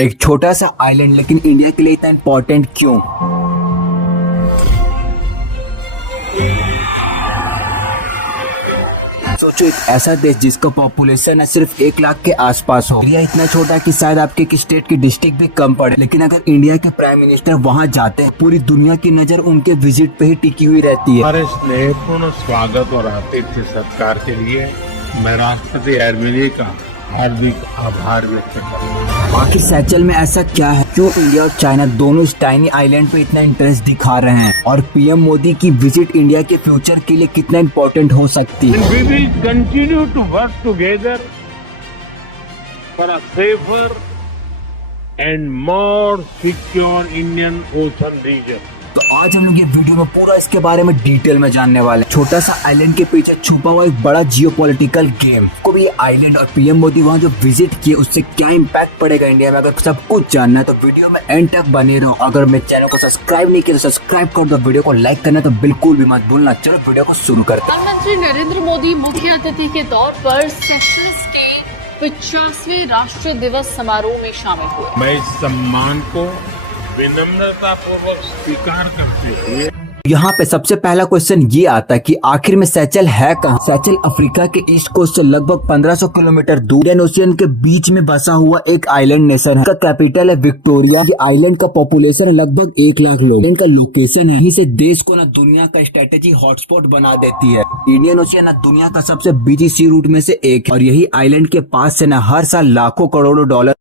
एक छोटा सा आइलैंड लेकिन इंडिया के लिए इतना इम्पोर्टेंट क्यों? सोचो, एक ऐसा देश जिसका पॉपुलेशन है सिर्फ 1 लाख के आसपास हो। इंडिया इतना छोटा है कि शायद आपके एक स्टेट की डिस्ट्रिक्ट भी कम पड़े, लेकिन अगर इंडिया के प्राइम मिनिस्टर वहां जाते हैं, पूरी दुनिया की नजर उनके विजिट पे ही टिकी हुई रहती है। हमारे स्नेहपूर्ण स्वागत और आतिथ्य सत्कार के लिए मैं राष्ट्रपति आर्मेनिया का हार्दिक आभार व्यक्त करता हूँ। आखिर सैचल में ऐसा क्या है? क्यों इंडिया और चाइना दोनों इस टाइनी आइलैंड पे इतना इंटरेस्ट दिखा रहे हैं? और पीएम मोदी की विजिट इंडिया के फ्यूचर के लिए कितना इम्पोर्टेंट हो सकती है? We will continue to work together for a safer and more secure Indian Ocean region. तो आज हम लोग ये वीडियो में पूरा इसके बारे में डिटेल में जानने वाले हैं। छोटा सा आइलैंड के पीछे छुपा हुआ एक बड़ा जियोपॉलिटिकल गेम को भी, ये आइलैंड और पीएम मोदी वहाँ जो विजिट किए उससे क्या इम्पैक्ट पड़ेगा इंडिया में, अगर सब कुछ जानना है तो वीडियो में एंड तक बने रहो। अगर मेरे चैनल को सब्सक्राइब नहीं किया तो सब्सक्राइब कर दो, वीडियो को लाइक करना तो बिल्कुल भी मत भूलना। चलो वीडियो को शुरू करते हैं। प्रधानमंत्री नरेंद्र मोदी मुख्य अतिथि के तौर पर सेशल्स के 50वें राष्ट्रीय दिवस समारोह में शामिल हुए। मैं इस सम्मान को विनम्रता पूर्वक स्वीकार करते हुए यहाँ पे सबसे पहला क्वेश्चन ये आता है कि आखिर में सैचल है कहाँ? सैचल अफ्रीका के ईस्ट कोस्ट से लगभग 1500 किलोमीटर दूर इंडियन ओशियन के बीच में बसा हुआ एक आइलैंड नेशन है। इसका कैपिटल है विक्टोरिया। ये आइलैंड का पॉपुलेशन है लगभग 1 लाख लोग। इनका लोकेशन है, यहीं से देश को ना दुनिया का स्ट्रेटेजी हॉटस्पॉट बना देती है। इंडियन ओशियन ना दुनिया का सबसे बिजी सी रूट में से एक है और यही आइलैंड के पास से ना हर साल लाखों करोड़ों डॉलर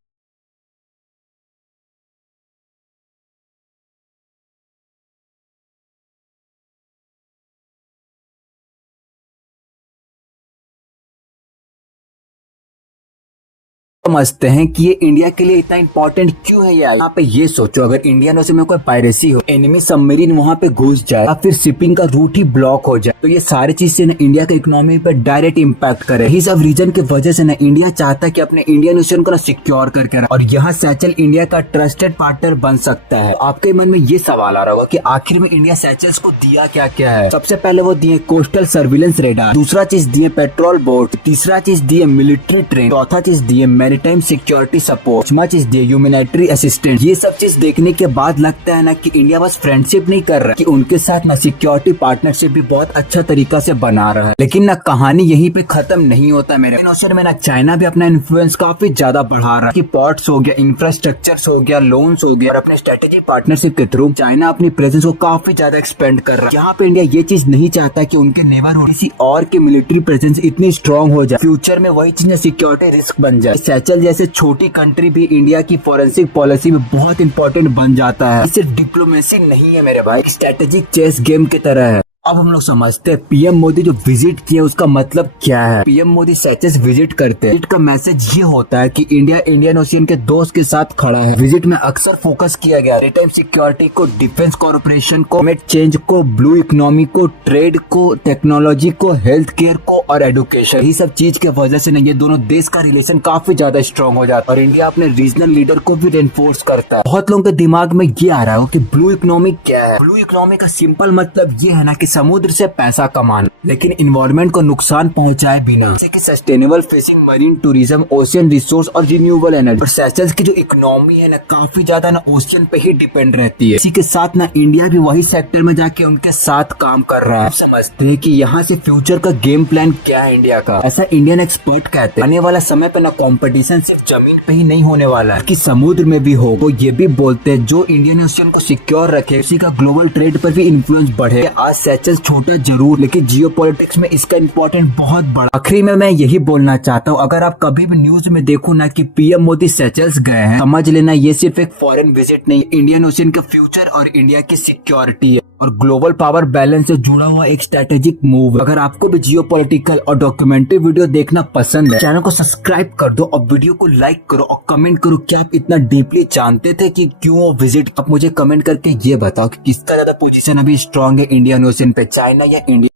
समझते हैं कि ये इंडिया के लिए इतना इम्पोर्टेंट क्यों है। यहाँ पे ये सोचो, अगर इंडियन ओशन में कोई पायरेसी हो, एनिमी सबमरीन वहाँ पे घुस जाए या फिर शिपिंग का रूट ही ब्लॉक हो जाए, तो ये सारी चीज से ना इंडिया के इकोनॉमी पे डायरेक्ट इम्पैक्ट करे। इस सब रीजन की वजह से ना इंडिया चाहता है कि अपने इंडियन ओशन को ना सिक्योर करके रखे और यहाँ सैचल इंडिया का ट्रस्टेड पार्टनर बन सकता है। आपके मन में ये सवाल आ रहा होगा कि आखिर में इंडिया सैचल्स को दिया क्या क्या है। सबसे पहले वो दिए कोस्टल सर्विलेंस रेडार, दूसरा चीज दिए पेट्रोल बोट, तीसरा चीज दिए मिलिट्री ट्रेन, चौथा चीज दिए मैरीटाइम सिक्योरिटी सपोर्ट, पांचवा चीज दिए ह्यूमैनिटरी असिस्टेंट। ये सब चीज देखने के बाद लगता है ना कि इंडिया बस फ्रेंडशिप नहीं कर रहा है, कि उनके साथ ना सिक्योरिटी पार्टनरशिप भी बहुत अच्छा तरीका से बना रहा है। लेकिन ना कहानी यहीं पे खत्म नहीं होता मेरे ओशन में। ना चाइना भी अपना इन्फ्लुएंस काफी ज्यादा बढ़ा रहा है, कि पोर्ट्स हो गया, इंफ्रास्ट्रक्चर्स हो गया, लोन्स हो गया, और अपने स्ट्रेटेजी पार्टनरशिप के थ्रू चाइना अपनी प्रेजेंस को काफी ज्यादा एक्सपेंड कर रहा है। यहाँ पे इंडिया ये चीज नहीं चाहता कि उनके नेबरहुड किसी और की मिलिट्री प्रेजेंस इतनी स्ट्रॉन्ग हो जाए, फ्यूचर में वही चीज सिक्योरिटी रिस्क बन जाए। सैचल जैसे छोटी कंट्री भी इंडिया की फॉरेंसिक पॉलिसी में बहुत इंपॉर्टेंट बन जाता है। सिर्फ डिप्लोमेसी नहीं है मेरे भाई, स्ट्रेटेजिक चेस गेम की तरह है। अब हम लोग समझते हैं पीएम मोदी जो विजिट किया उसका मतलब क्या है। पीएम मोदी सैचल्स विजिट करते हैं, विजिट का मैसेज ये होता है कि इंडिया इंडियन ओशियन के दोस्त के साथ खड़ा है। विजिट में अक्सर फोकस किया गया मैरीटाइम सिक्योरिटी को, डिफेंस कॉर्पोरेशन को, क्लाइमेट चेंज को, ब्लू इकोनॉमी को, ट्रेड को, टेक्नोलॉजी को, हेल्थ केयर को और एडुकेशन। यही सब चीज के वजह से ये दोनों देश का रिलेशन काफी ज्यादा स्ट्रॉन्ग हो जाता है और इंडिया अपने रीजनल लीडर को भी रेनफोर्स करता है। बहुत लोगों के दिमाग में ये आ रहा है कि ब्लू इकोनॉमी क्या है। ब्लू इकोनॉमी का सिंपल मतलब ये है ना कि समुद्र से पैसा कमाना, लेकिन इन्वायरमेंट को नुकसान पहुंचाए बिना, जैसे कि sustainable fishing, marine tourism, ocean resource और रिन्यूएबल एनर्जी। और सैचल्स की जो इकोनॉमी है ना काफी ज्यादा ना ओशियन पे ही डिपेंड रहती है। इसी के साथ ना इंडिया भी वही सेक्टर में जाके उनके साथ काम कर रहा है। समझते हैं कि यहाँ से फ्यूचर का गेम प्लान क्या है इंडिया का। ऐसा इंडियन एक्सपर्ट कहते हैं आने वाला समय पे ना कंपटीशन सिर्फ जमीन पे ही नहीं होने वाला है, कि समुद्र में भी हो। वो ये भी बोलते हैं जो इंडियन ओशियन को सिक्योर रखे उसी का ग्लोबल ट्रेड पर भी इन्फ्लुएंस बढ़े। आज सैचल्स छोटा जरूर, लेकिन जियोपॉलिटिक्स में इसका इम्पोर्टेंट बहुत बड़ा। आखिरी में मैं यही बोलना चाहता हूँ, अगर आप कभी भी न्यूज में देखो ना कि पीएम मोदी सैचल्स गए हैं, समझ लेना ये सिर्फ एक फॉरेन विजिट नहीं, इंडियन ओशियन का फ्यूचर और इंडिया की सिक्योरिटी है और ग्लोबल पावर बैलेंस से जुड़ा हुआ एक स्ट्रेटेजिक मूव। अगर आपको भी जियोपॉलिटिकल और डॉक्यूमेंट्री वीडियो देखना पसंद है, चैनल को सब्सक्राइब कर दो और वीडियो को लाइक करो और कमेंट करो कि आप इतना डीपली जानते थे कि क्यों वो विजिट। आप मुझे कमेंट करके ये बताओ कि किसका ज्यादा पोजीशन अभी स्ट्रांग है इंडियन ओशियन पे, चाइना या इंडिया।